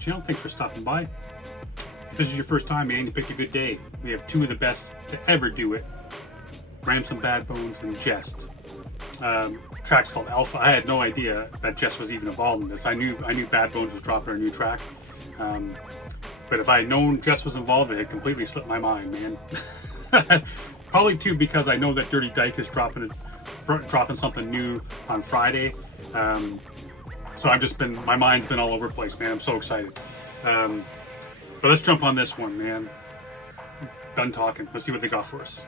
the channel. Thanks for stopping by. If this is your first time, man, you picked a good day. We have two of the best to ever do it. Ramson Badbonez and Jehst. Track's called Alpha. I had no idea that Jehst was even involved in this. I knew Badbonez was dropping a new track. But if I had known Jehst was involved, it had completely slipped my mind, man. Probably too because I know that Dirty Dyke is dropping something new on Friday. So my mind's been all over the place, man. I'm so excited. But let's jump on this one, man. Done talking. Let's see what they got for us.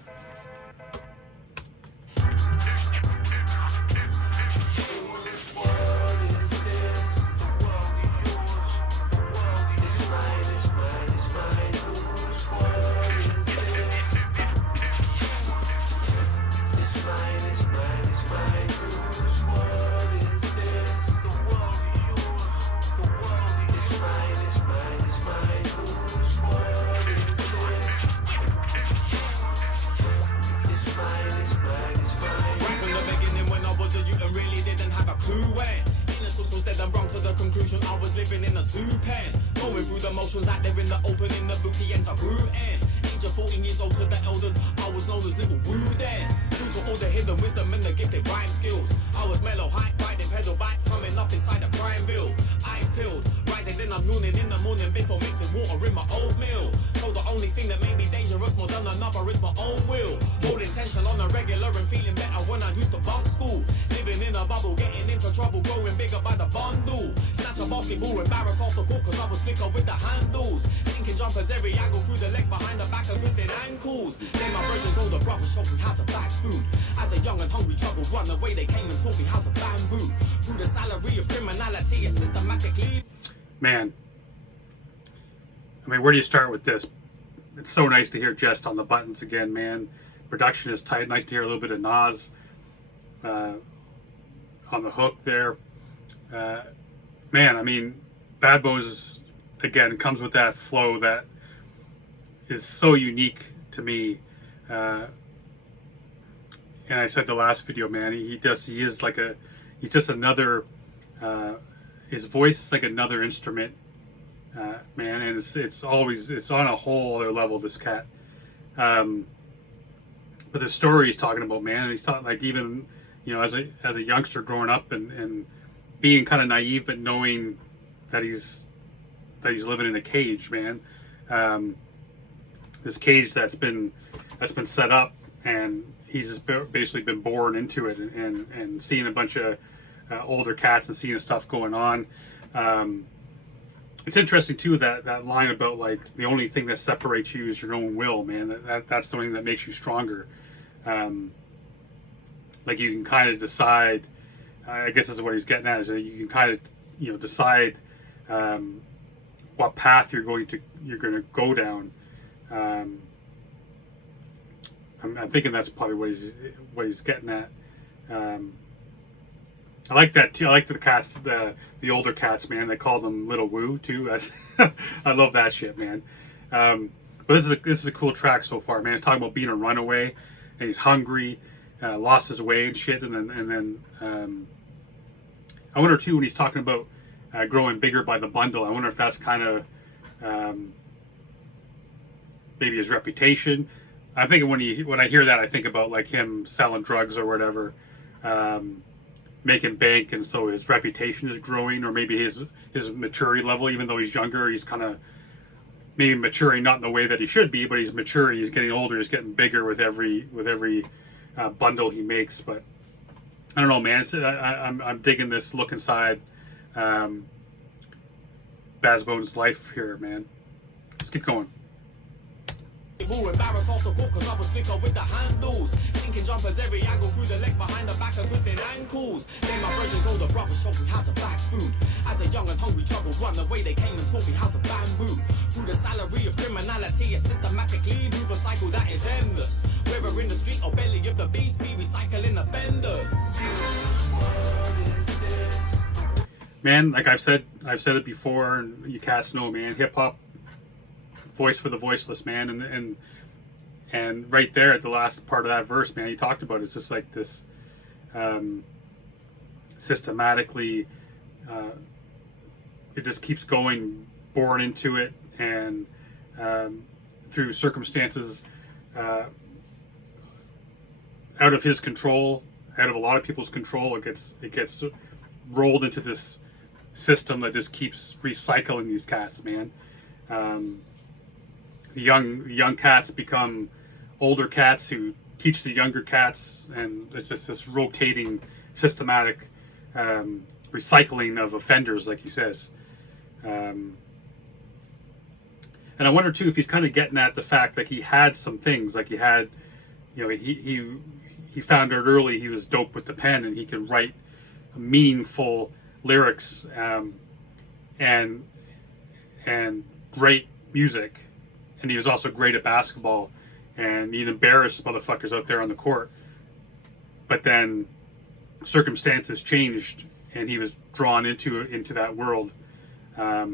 Conclusion, I was living in a zoo pen, going through the motions out there in the open, in the booty ends I grew in. Age of 14 years old to the elders, I was known as Little Woo then. True to all the hidden wisdom and the gifted rhyme skills, I was mellow, hype, riding pedal bikes, coming up inside the crime bill. Eyes peeled, rising then I'm nooning in the morning before mixing water in my oatmeal. So the only thing that made me dangerous more than another is my own will. Holding tension on a regular and feeling better when I used to bunk school. Living in a bubble, getting into trouble, growing bigger by the bundle. Snatch a basketball, embarrass off the court cause I was slicker with the handles. Sinking jumpers every angle through the legs behind the back and twisted ankles. Then my brothers, older brothers showed me how to back food. As a young and hungry trouble run away, they came and taught me how to bamboo. Through the salary of criminality, it's systematically. Man, I mean, where do you start with this? It's so nice to hear Jehst on the buttons again, man. Production is tight. Nice to hear a little bit of Nas on the hook there. Man, I mean, Badbonez, again, comes with that flow that is so unique to me. And I said the last video, man, he's just another, his voice is like another instrument, man, and it's on a whole other level, this cat. But the story he's talking about, man, he's talking like even, you know, as a youngster growing up and being kind of naive, but knowing that he's living in a cage, man. This cage that's been set up, and he's just basically been born into it, and seeing a bunch of older cats and seeing the stuff going on. It's interesting too that line about like the only thing that separates you is your own will, man. That's the thing that makes you stronger. Like you can kind of decide. I guess this is what he's getting at, is that you can kind of, you know, decide what path you're going to go down. I'm thinking that's probably what he's getting at. I like that too. I like the cats, the older cats, man. They call them Little Woo too. I love that shit, man. But this is a cool track so far, man. It's talking about being a runaway, and he's hungry. Lost his way and shit, and then I wonder too when he's talking about growing bigger by the bundle. I wonder if that's kind of maybe his reputation. I'm thinking when I hear that, I think about like him selling drugs or whatever, making bank, and so his reputation is growing, or maybe his maturity level. Even though he's younger, he's kind of maybe maturing, not in the way that he should be, but he's maturing. He's getting older. He's getting bigger with every bundle he makes. But I don't know, man. I'm digging this look inside Badbonez's life here, man. Let's keep going. Embarrassed off the court cause I was slicker with the handles. Sinking jumpers every angle through the legs behind the back and twisted ankles. Then my brothers, older brothers showed me how to back food. As a young and hungry trouble run away, they came and taught me how to bamboo. Through the salary of criminality, it's systematically through the cycle that is endless. Whether in the street or belly of the beast, be recycling offenders. Man, like I've said it before, and you cats know, man. Hip hop, voice for the voiceless, man. And right there at the last part of that verse, man, he talked about it's just like this systematically. It just keeps going born into it, and through circumstances out of his control, out of a lot of people's control, it gets rolled into this system that just keeps recycling these cats, man. The young cats become older cats who teach the younger cats, and it's just this rotating, systematic recycling of offenders, like he says. And I wonder too if he's kind of getting at the fact that he had some things, like he had, you know, he found out early he was dope with the pen, and he could write meaningful lyrics and great music, and he was also great at basketball, and he'd embarrass motherfuckers out there on the court. But then circumstances changed, and he was drawn into that world. I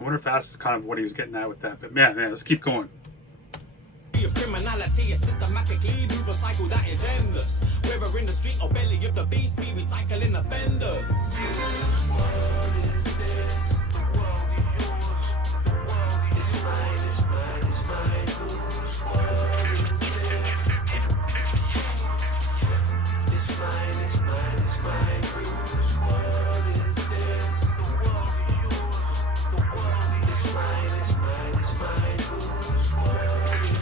wonder if that's kind of what he was getting at with that. But man, let's keep going. Of criminality is systematically through the cycle that is endless. Whether in the street or belly of the beast, be recycling offenders. Whose world is this? The world is yours. The world is mine, it's mine, it's mine. Whose world is this? It's mine, it's mine, it's mine. Whose world is this? The world is yours. The world is mine, it's mine, it's mine. Whose world is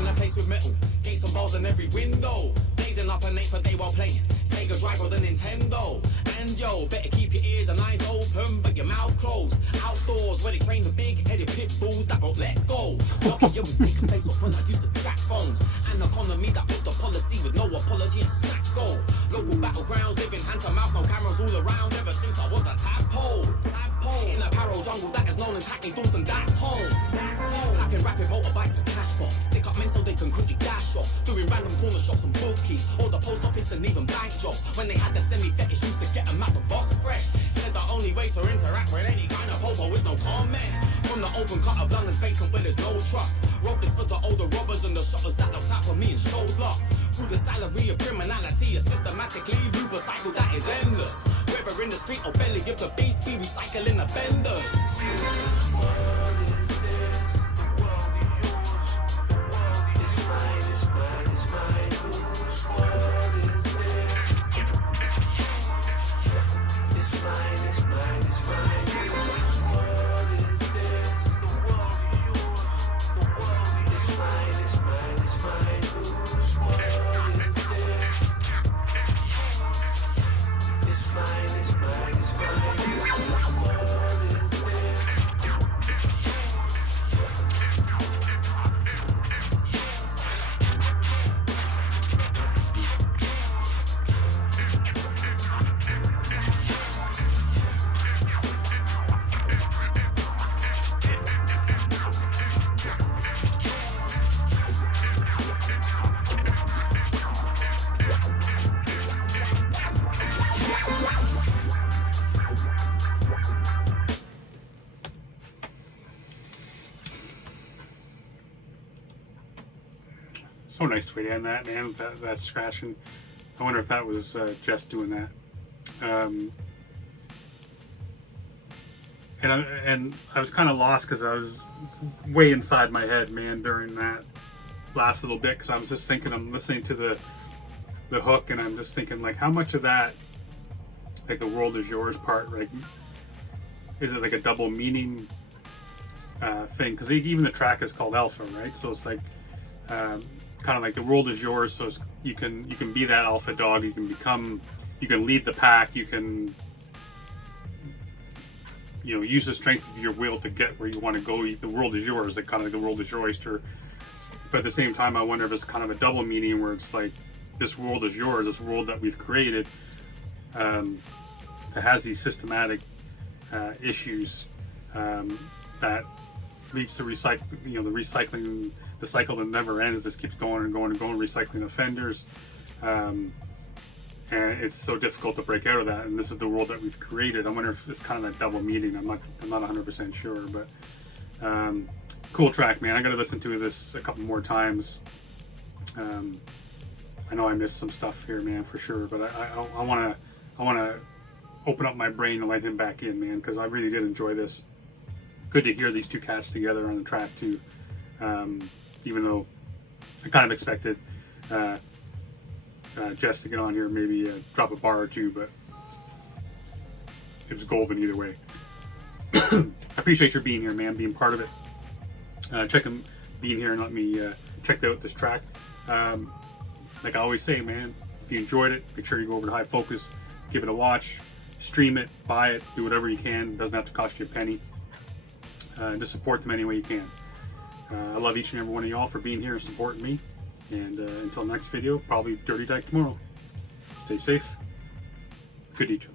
in a place with metal, gates and bars in every window, blazing up an 8th a day while playing Sega Drive or the Nintendo. And yo, better keep your ears and eyes open, but your mouth closed. Outdoors where they train the big-headed pit bulls that won't let go. Lucky you was taking place off when I used to track phones. An economy that was the policy with no apology and snack go. Local battlegrounds, living hand to mouth, no cameras all around. Ever since I was a tadpole. In a parallel jungle that is known as Hackney Dawson, that's home. Clapping rapid motorbikes for cash box. Stick up men so they can quickly dash off. Doing random corner shops and bookies, or the post office and even bank jobs. When they had the semi-fetish, used to get them out the box fresh. Said the only way to interact with any kind of hobo is no comment. From the open cut of London's basement where there's no trust. Wrote this for the older robbers and the shotters that looked out for me and showed love. Through the salary of criminality, a systematically rude cycle that is endless. Whether in the street or belly of the beast, be recycling offenders. Whose world is this? The world is yours. The world is mine, it's mine, it's mine. Whose world is this? It's mine, it's mine, it's mine. Whose world is this? The world is yours. The world is mine, it's mine, it's mine. Whose world is this? It's mine, it's mine, it's mine. Whose world is this? So nice way to end that, man. That scratching. I wonder if that was Jehst doing that. And I was kind of lost because I was way inside my head, man, during that last little bit, because I was just thinking, I'm listening to the hook, and I'm just thinking, like, how much of that, like the world is yours part, like, is it like a double meaning thing? Because even the track is called Alpha, right? So it's like kind of like the world is yours, so you can be that alpha dog, you can lead the pack, you can, you know, use the strength of your will to get where you want to go. The world is yours, like kind of like the world is your oyster. But at the same time, I wonder if it's kind of a double meaning where it's like, this world is yours, this world that we've created that has these systematic issues that leads to the recycling, the cycle that never ends. This keeps going and going and going, recycling offenders, and it's so difficult to break out of that. And this is the world that we've created. I wonder if it's kind of that double meaning. I'm not 100% sure, but cool track, man. I got to listen to this a couple more times. I know I missed some stuff here, man, for sure. But I want to open up my brain and let him back in, man, because I really did enjoy this. Good to hear these two cats together on the track too. Even though I kind of expected Jehst to get on here, maybe drop a bar or two, but it was golden either way. I appreciate your being here, man, being part of it. Check him being here and let me check out this track. Like I always say, man, if you enjoyed it, make sure you go over to High Focus, give it a watch, stream it, buy it, do whatever you can. It doesn't have to cost you a penny. Just support them any way you can. I love each and every one of y'all for being here and supporting me. And until next video, probably Dirty Dyke tomorrow. Stay safe. Good to each other.